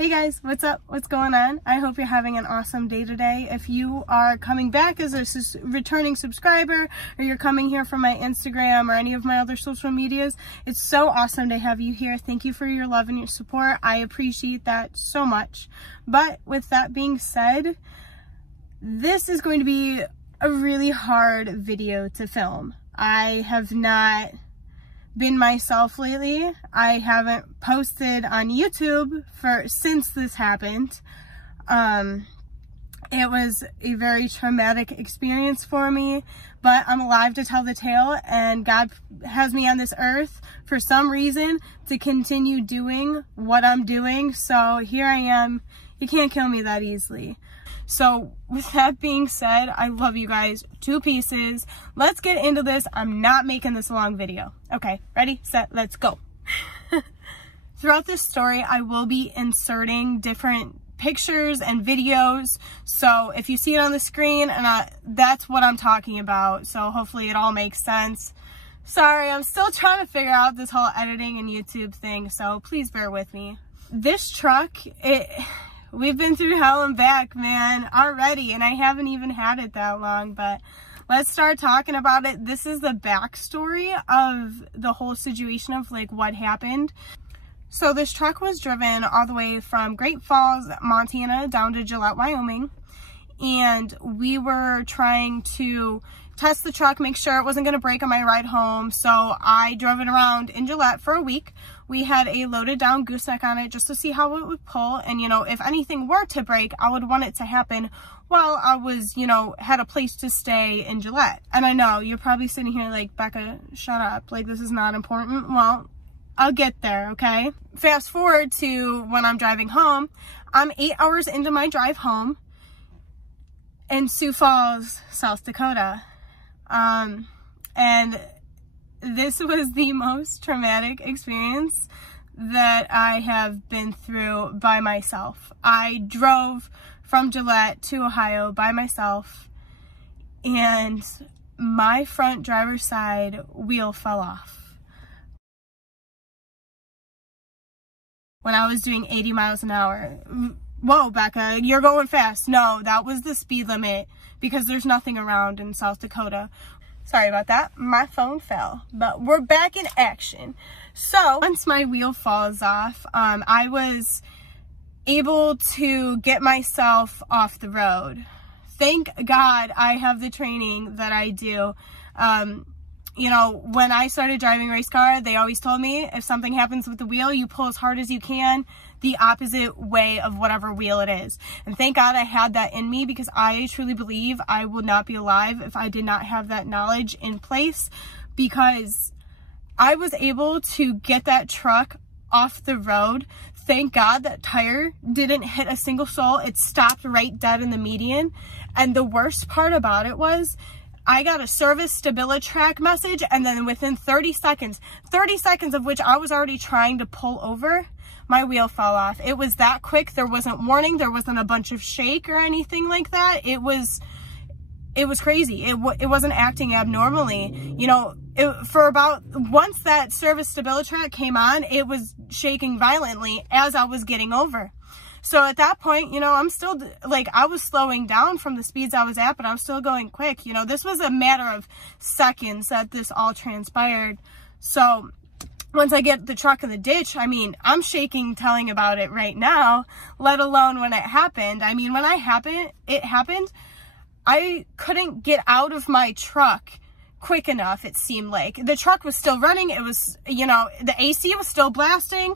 Hey guys, what's up? What's going on? I hope you're having an awesome day today. If you are coming back as a returning subscriber, or you're coming here from my Instagram or any of my other social medias, it's so awesome to have you here. Thank you for your love and your support. I appreciate that so much. But with that being said, this is going to be a really hard video to film. I have not been myself lately. I haven't posted on YouTube since this happened. It was a very traumatic experience for me, but I'm alive to tell the tale, and God has me on this earth for some reason to continue doing what I'm doing. So here I am. You can't kill me that easily. So with that being said, I love you guys to pieces. Let's get into this. I'm not making this a long video. Okay, ready, set, let's go. Throughout this story, I will be inserting different pictures and videos. So if you see it on the screen, and that's what I'm talking about. So hopefully it all makes sense. Sorry, I'm still trying to figure out this whole editing and YouTube thing, so please bear with me. This truck, we've been through hell and back, man, already, and I haven't even had it that long, but let's start talking about it. This is the backstory of the whole situation of like what happened. So this truck was driven all the way from Great Falls, Montana, down to Gillette, Wyoming, and we were trying to test the truck, make sure it wasn't going to break on my ride home. So I drove it around in Gillette for a week. We had a loaded down gooseneck on it just to see how it would pull. And, you know, if anything were to break, I would want it to happen while I was, you know, had a place to stay in Gillette. And I know you're probably sitting here like, Becca, shut up. Like, this is not important. Well, I'll get there, okay? Fast forward to when I'm driving home. I'm 8 hours into my drive home in Sioux Falls, South Dakota. And this was the most traumatic experience that I have been through by myself. I drove from Gillette to Ohio by myself, and my front driver's side wheel fell off when I was doing 80 miles an hour. Whoa, Becca, you're going fast. No, that was the speed limit because there's nothing around in South Dakota. Sorry about that. My phone fell, but we're back in action. So once my wheel falls off, I was able to get myself off the road. Thank God I have the training that I do. You know, when I started driving race car, they always told me if something happens with the wheel, you pull as hard as you can the opposite way of whatever wheel it is. And thank God I had that in me, because I truly believe I would not be alive if I did not have that knowledge in place, because I was able to get that truck off the road. Thank God that tire didn't hit a single soul. It stopped right dead in the median. And the worst part about it was I got a service StabiliTrak message, and then within 30 seconds of which I was already trying to pull over, my wheel fell off. It was that quick. There wasn't warning. There wasn't a bunch of shake or anything like that. It was crazy. It wasn't acting abnormally. You know, once that service StabiliTrak came on, it was shaking violently as I was getting over. So at that point, you know, I'm still, like, I was slowing down from the speeds I was at, but I'm still going quick. You know, this was a matter of seconds that this all transpired. So once I get the truck in the ditch, I mean, I'm shaking telling about it right now, let alone when it happened. I mean, when it happened, I couldn't get out of my truck quick enough, it seemed like. The truck was still running. It was, you know, the AC was still blasting,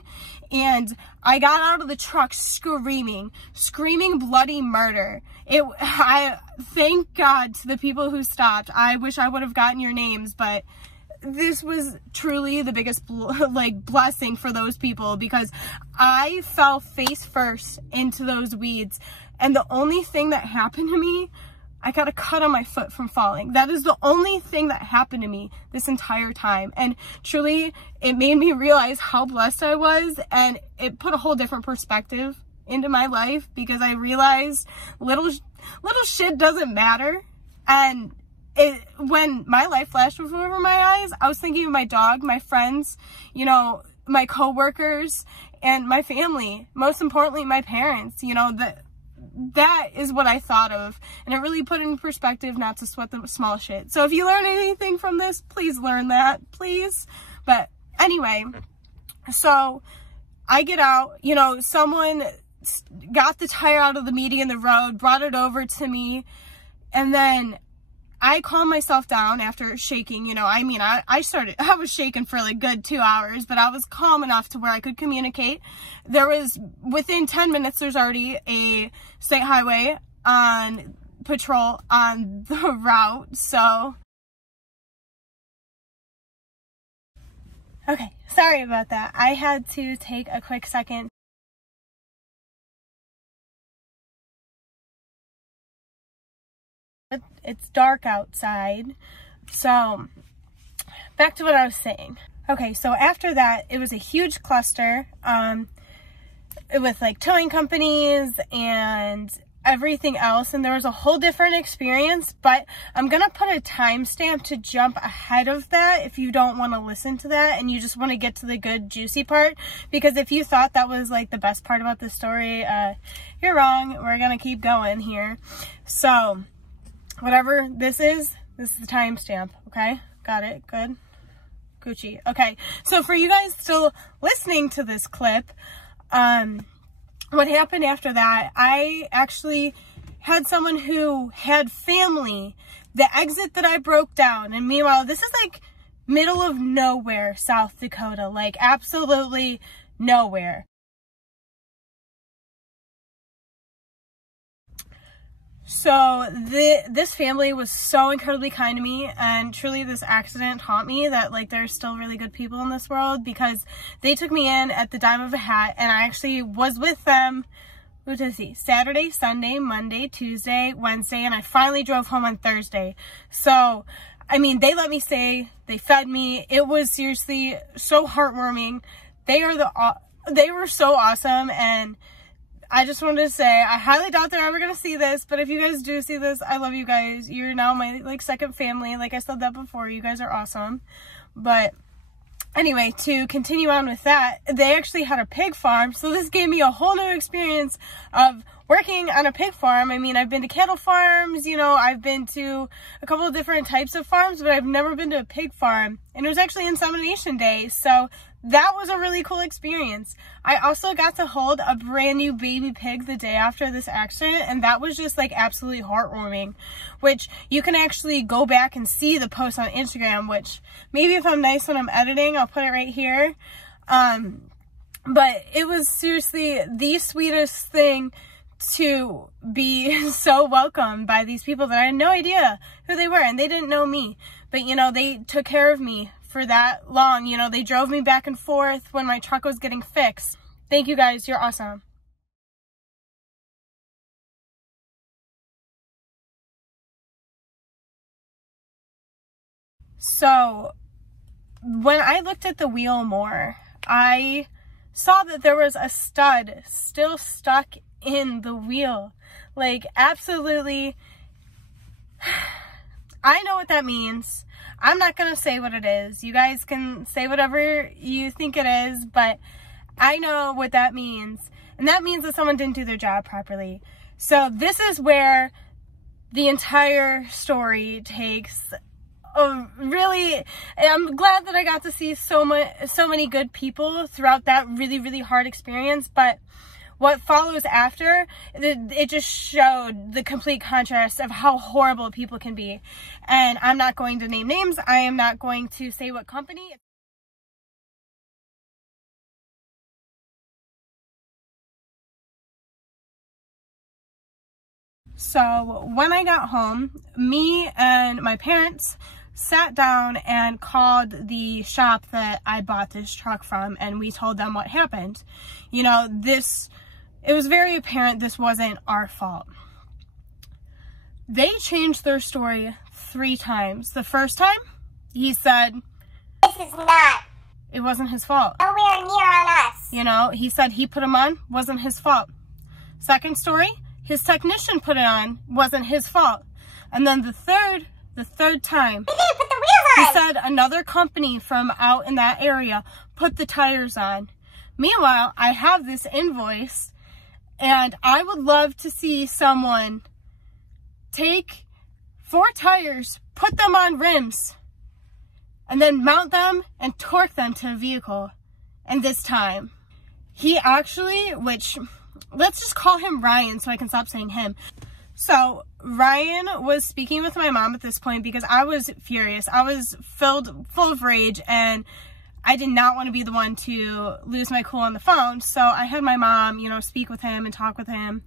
and I got out of the truck screaming bloody murder. I thank God to the people who stopped. I wish I would have gotten your names, but this was truly the biggest blessing for those people, because I fell face first into those weeds, and the only thing that happened to me, I got a cut on my foot from falling. That is the only thing that happened to me this entire time. And truly, it made me realize how blessed I was, and it put a whole different perspective into my life, because I realized little shit doesn't matter. And when my life flashed before my eyes, I was thinking of my dog, my friends, you know, my coworkers, and my family, most importantly, my parents. You know, that is what I thought of, and it really put in perspective not to sweat the small shit. So if you learn anything from this, please learn that, please. But anyway, so I get out, you know, someone got the tire out of the median of the road, brought it over to me, and then I calmed myself down after shaking, you know. I mean, I was shaking for like good 2 hours, but I was calm enough to where I could communicate. There was, within 10 minutes, there's already a state highway on patrol on the route, so. Okay, sorry about that. I had to take a quick second. It's dark outside, so back to what I was saying. Okay, so after that, it was a huge cluster with like towing companies and everything else, and there was a whole different experience, but I'm gonna put a timestamp to jump ahead of that if you don't want to listen to that and you just want to get to the good juicy part, because if you thought that was like the best part about the story, you're wrong. We're gonna keep going here. So whatever this is the timestamp. Okay, got it. Good, Gucci. Okay, so for you guys still listening to this clip, what happened after that, I actually had someone who had family, the exit that I broke down, and meanwhile, this is like middle of nowhere, South Dakota, like absolutely nowhere. So this family was so incredibly kind to me, and truly this accident taught me that like there's still really good people in this world, because they took me in at the dime of a hat, and I actually was with them, what did I see, Saturday, Sunday, Monday, Tuesday, Wednesday, and I finally drove home on Thursday. So, I mean, they let me stay, they fed me, it was seriously so heartwarming. They were so awesome, and I just wanted to say, I highly doubt they're ever going to see this, but if you guys do see this, I love you guys. You're now my, like, second family. Like I said that before, you guys are awesome. But anyway, to continue on with that, they actually had a pig farm, so this gave me a whole new experience of working on a pig farm. I mean, I've been to cattle farms, you know, I've been to a couple of different types of farms, but I've never been to a pig farm, and it was actually Insemination Day, so that was a really cool experience. I also got to hold a brand new baby pig the day after this accident, and that was just like absolutely heartwarming, which you can actually go back and see the post on Instagram, which maybe if I'm nice when I'm editing, I'll put it right here. But it was seriously the sweetest thing to be so welcomed by these people that I had no idea who they were, and they didn't know me, but you know, they took care of me for that long. You know, they drove me back and forth when my truck was getting fixed. Thank you guys, you're awesome. So when I looked at the wheel more, I saw that there was a stud still stuck in the wheel. Like, absolutely, I know what that means. I'm not going to say what it is. You guys can say whatever you think it is, but I know what that means. And that means that someone didn't do their job properly. So this is where the entire story takes a really, I'm glad that I got to see so many good people throughout that really, really hard experience, but what follows after, it just showed the complete contrast of how horrible people can be. And I'm not going to name names. I am not going to say what company. So when I got home, me and my parents sat down and called the shop that I bought this truck from, and we told them what happened. You know, it was very apparent this wasn't our fault. They changed their story 3 times. The first time, he said, it wasn't his fault. Nowhere near on us. You know, he said he put him on, wasn't his fault. Second story, his technician put it on, wasn't his fault. And then the third time, He didn't put the wheels on. he said another company from out in that area put the tires on. Meanwhile, I have this invoice, and I would love to see someone take 4 tires, put them on rims, and then mount them and torque them to a vehicle. And this time, he actually, which, let's just call him Ryan so I can stop saying him. So Ryan was speaking with my mom at this point because I was furious. I was full of rage, and I did not want to be the one to lose my cool on the phone. So I had my mom, you know, speak with him and talk with him,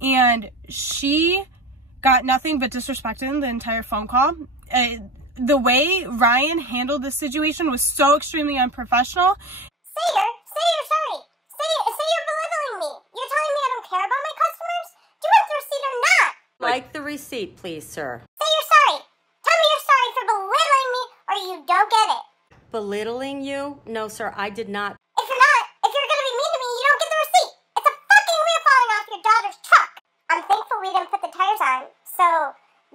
and she got nothing but disrespected in the entire phone call. The way Ryan handled this situation was so extremely unprofessional. Say you're sorry. Say you're belittling me. You're telling me I don't care about my customers? Do you want the receipt or not? Like the receipt, please, sir. Say you're sorry. Tell me you're sorry for belittling me, or you don't get it. Belittling you? No, sir, I did not. If you're gonna be mean to me, you don't get the receipt. It's a fucking wheel falling off your daughter's truck. I'm thankful we didn't put the tires on, so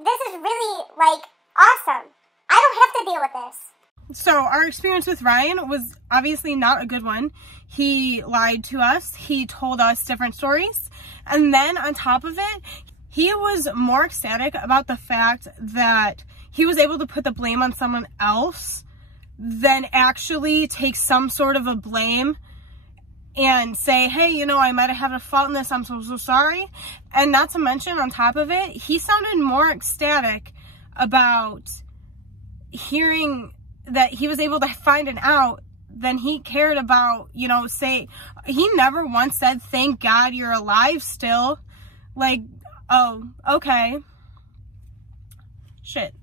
this is really, like, awesome. I don't have to deal with this. So our experience with Ryan was obviously not a good one. He lied to us. He told us different stories. And then on top of it, he was more ecstatic about the fact that he was able to put the blame on someone else than actually take some sort of a blame and say, hey, you know, I might have had a fault in this. I'm so sorry. And not to mention, on top of it, he sounded more ecstatic about hearing that he was able to find an out than he cared about, you know, say, he never once said, thank God you're alive still. Like, oh, okay. Shit.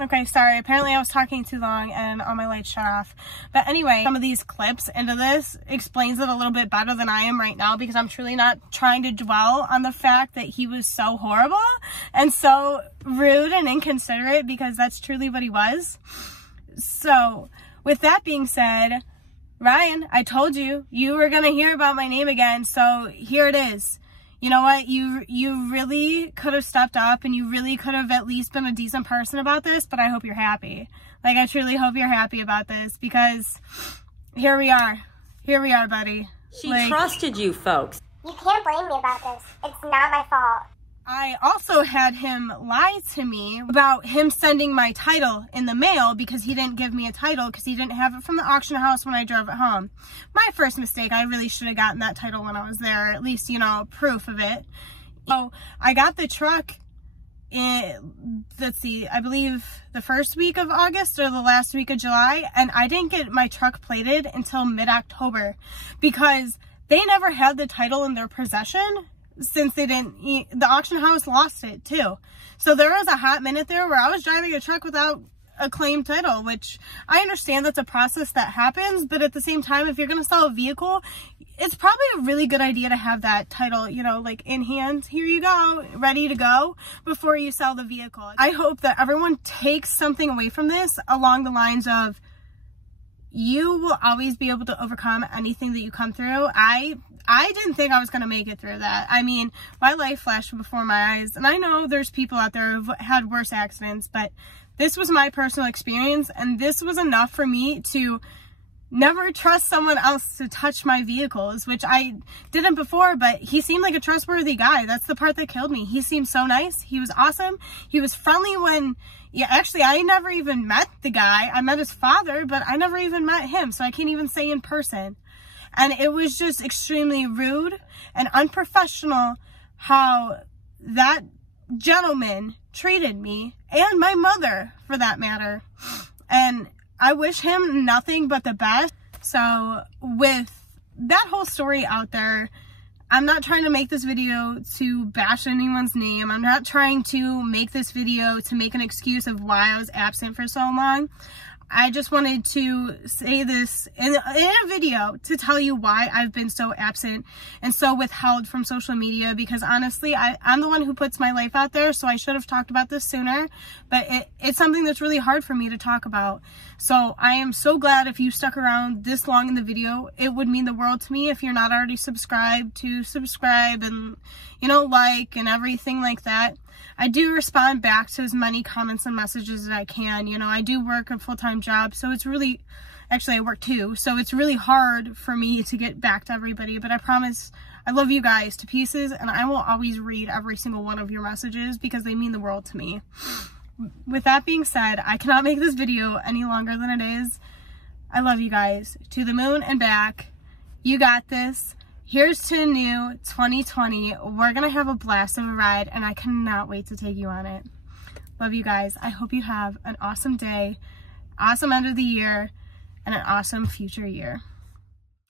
Okay, sorry. Apparently I was talking too long and all my lights shut off. But anyway, some of these clips into this explains it a little bit better than I am right now, because I'm truly not trying to dwell on the fact that he was so horrible and so rude and inconsiderate, because that's truly what he was. So with that being said, Ryan, I told you, you were going to hear about my name again. So here it is. You know what? You really could have stepped up, and you really could have at least been a decent person about this, but I hope you're happy. Like, I truly hope you're happy about this, because here we are. Here we are, buddy. She trusted you folks. You can't blame me about this. It's not my fault. I also had him lie to me about him sending my title in the mail, because he didn't give me a title because he didn't have it from the auction house when I drove it home. My first mistake. I really should have gotten that title when I was there, or at least, you know, proof of it. So I got the truck in, let's see, I believe the first week of August or the last week of July, and I didn't get my truck plated until mid-October, because they never had the title in their possession. Since they didn't, the auction house lost it too. So there was a hot minute there where I was driving a truck without a claimed title, which I understand that's a process that happens, but at the same time, if you're going to sell a vehicle, it's probably a really good idea to have that title, you know, like in hand, here you go, ready to go before you sell the vehicle. I hope that everyone takes something away from this along the lines of, you will always be able to overcome anything that you come through. I didn't think I was going to make it through that. I mean, my life flashed before my eyes, and I know there's people out there who've had worse accidents, but this was my personal experience, and this was enough for me to never trust someone else to touch my vehicles, which I didn't before, but he seemed like a trustworthy guy. That's the part that killed me. He seemed so nice. He was awesome. He was friendly when, yeah, actually, I never even met the guy. I met his father, but I never even met him, so I can't even say in person. And it was just extremely rude and unprofessional how that gentleman treated me, and my mother for that matter. And I wish him nothing but the best. So with that whole story out there, I'm not trying to make this video to bash anyone's name. I'm not trying to make this video to make an excuse of why I was absent for so long. I just wanted to say this in a video to tell you why I've been so absent and so withheld from social media, because honestly, I'm the one who puts my life out there, so I should have talked about this sooner, but it's something that's really hard for me to talk about. So I am so glad if you stuck around this long in the video. It would mean the world to me if you're not already subscribed to subscribe and, you know, like and everything like that. I do respond back to as many comments and messages as I can. You know, I do work a full-time job, so it's really Actually, I work too, so it's really hard for me to get back to everybody, but I promise I love you guys to pieces, and I will always read every single one of your messages because they mean the world to me. With that being said, I cannot make this video any longer than it is. I love you guys. To the moon and back. You got this. Here's to new 2020. We're gonna have a blast of a ride, and I cannot wait to take you on it. Love you guys. I hope you have an awesome day, awesome end of the year, and an awesome future year.